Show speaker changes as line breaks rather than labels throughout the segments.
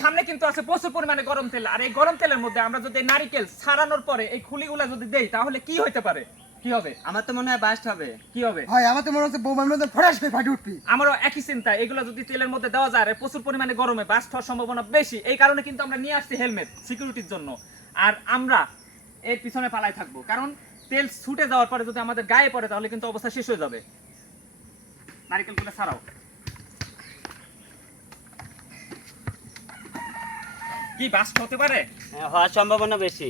সামনে কিন্তু আছে প্রচুর পরিমাণে গরম তেল। আর এই গরম তেলের মধ্যে আমরা যদি নারিকেল ছাড়ানোর পরে এই খুলিগুলা যদি দেই তাহলে কি হইতে পারে? কি হবে?
আমার তো মনে হয় বাস্ট হবে।
কি হবে?
ভাই আমার তো মনে হচ্ছে বোমার মধ্যে ফাটি উঠবি।
আমারও একই চিন্তা এগুলো যদি তেলের মধ্যে দেওয়া যায় প্রচুর পরিমাণে গরমে বাস্ট হওয়ার সম্ভাবনা বেশি। এই কারণে কিন্তু আমরা নিয়ে আসছি হেলমেট সিকিউরিটির জন্য। আর আমরা এর পিছনে পালাই থাকব। কারণ তেল ছুটে যাওয়ার পরে যদি আমাদের গায়ে পড়ে তাহলে কিন্তু অবস্থা শেষ হয়ে যাবে। নারিকেলগুলো ছাড়াও। কি বাস্ট হতে পারে?
হ্যাঁ, হওয়ার সম্ভাবনা বেশি।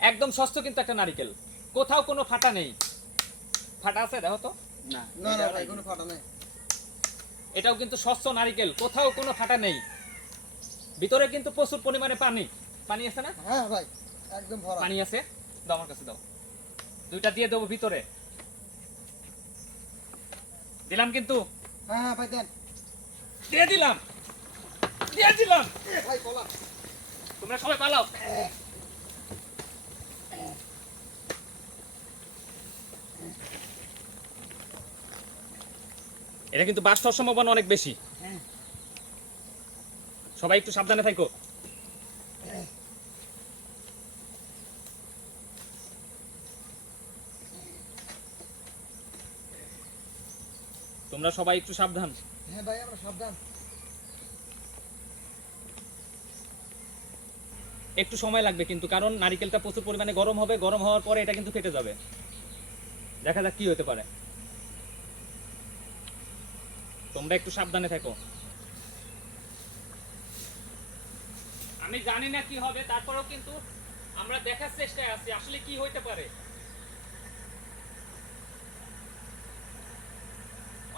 একদম সস্ত কিন্তু একটা নারিকেল। কোথাও কোনো ফাটা নেই। ফাটা আছে দেখো তো।
না
না না ভাই কোনো ফাটা নাই।
এটাও কিন্তু স্বচ্ছ নারিকেল কোথাও কোনো ফাটা নেই। ভিতরে কিন্তু প্রচুর পরিমাণে পানি। পানি আছে না?
হ্যাঁ ভাই একদম ভরা।
পানি আছে? দাও আমার কাছে দাও। দুইটা দিয়ে দেবো ভিতরে। দিলাম কিন্তু।
হ্যাঁ হ্যাঁ ভাই দেন।
দিয়ে দিলাম। দিয়ে দিলাম তোমরা সবাই পালাও। এটা কিন্তু হওয়ার সম্ভাবনা অনেক বেশি। সবাই একটু সাবধানে থাকো। তোমরা সবাই একটু সাবধান।
হ্যাঁ ভাই আমরা সাবধান।
একটু সময় লাগবে কিন্তু, কারণ নারিকেলটা প্রচুর পরিমাণে গরম হবে, গরম হওয়ার পরে এটা কিন্তু ফেটে যাবে। দেখা যাক কি হতে পারে। তোমরা একটু সাবধানে থাকো। আমি জানি না কি হবে, তারপরেও কিন্তু আমরা দেখার চেষ্টায় আছি, আসলে কি হইতে পারে।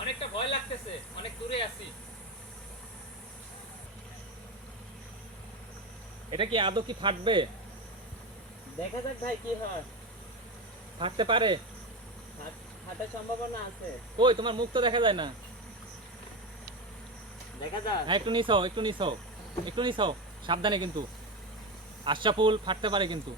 অনেকটা ভয় লাগতেছে, অনেক দূরে আছি। এটা কি আদৌ কি ফাটবে?
দেখা যাক ভাই কি হয়।
ফাটতে পারে।
ফাটার সম্ভাবনা আছে।
কই তোমার মুখ তো দেখা যায় না।
দেখা যাক।
হ্যাঁ একটু নিছাও একটু নিছাও একটু নিছাও সাবধানে কিন্তু। আশা ফুল ফাটতে পারে কিন্তু।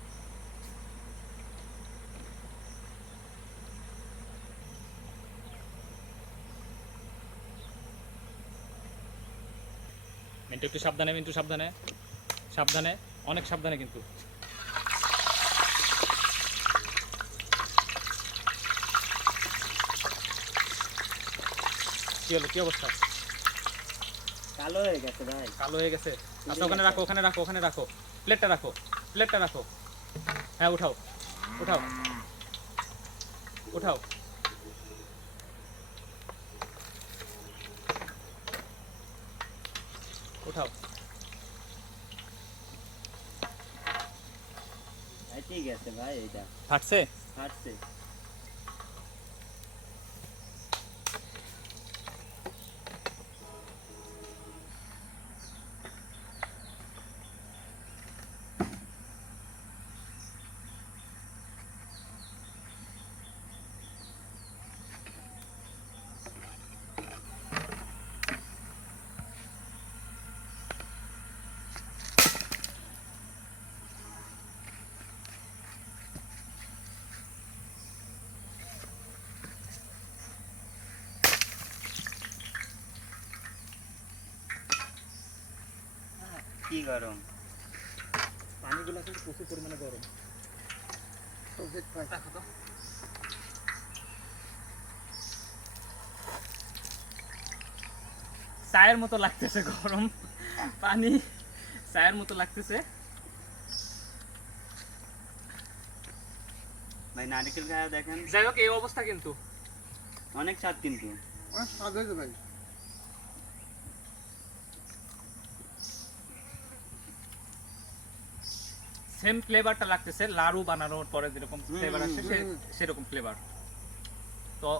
মিন্টু একটু সাবধানে মিন্টু সাবধানে। সাবধানে অনেক সাবধানে কিন্তু। কি হলো কি অবস্থা?
কালো হয়ে গেছে ভাই।
কালো হয়ে গেছে? আচ্ছা ওখানে রাখো ওখানে রাখো ওখানে রাখো। প্লেটটা রাখো প্লেটটা রাখো। হ্যাঁ উঠাও উঠাও উঠাও। উঠাও।
ঠিক আছে ভাই এটা
ফাটছে?
ফাটছে। কি গরম?
পানিগুলো কিন্তু প্রচুর পরিমাণে গরম। চায়ের মতো লাগতেছে গরম। পানি চায়ের মতো লাগতেছে।
ভাই নারকেল খাওয়া দেখেন।
যাই হোক এই অবস্থা কিন্তু।
অনেক স্বাদ কিন্তু।
অনেক স্বাদ হয়েছে ভাই।
সেম ফ্লেভারটা লাগতেছে লাড়ু বানানোর পরে যেরকম ফ্লেভার আসে সেরকম ফ্লেভার তো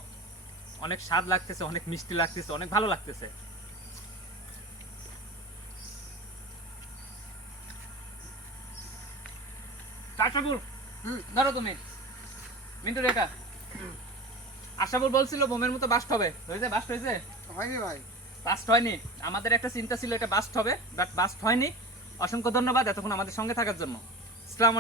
অনেক স্বাদ লাগতেছে অনেক মিষ্টি লাগতেছে অনেক ভালো লাগতেছে। আশাপুর ধরো তুমি। মিন্টু রেখা আশাপুর বলছিল বোমের মতো বাস্ট হবে। হয়েছে? বাস্ট হয়েছে?
হয়নি ভাই।
বাস্ট হয়নি। আমাদের একটা চিন্তা ছিল এটা বাস্ট হবে বাট বাস্ট হয়নি। অসংখ্য ধন্যবাদ এতক্ষণ আমাদের সঙ্গে থাকার জন্য। আসসালামু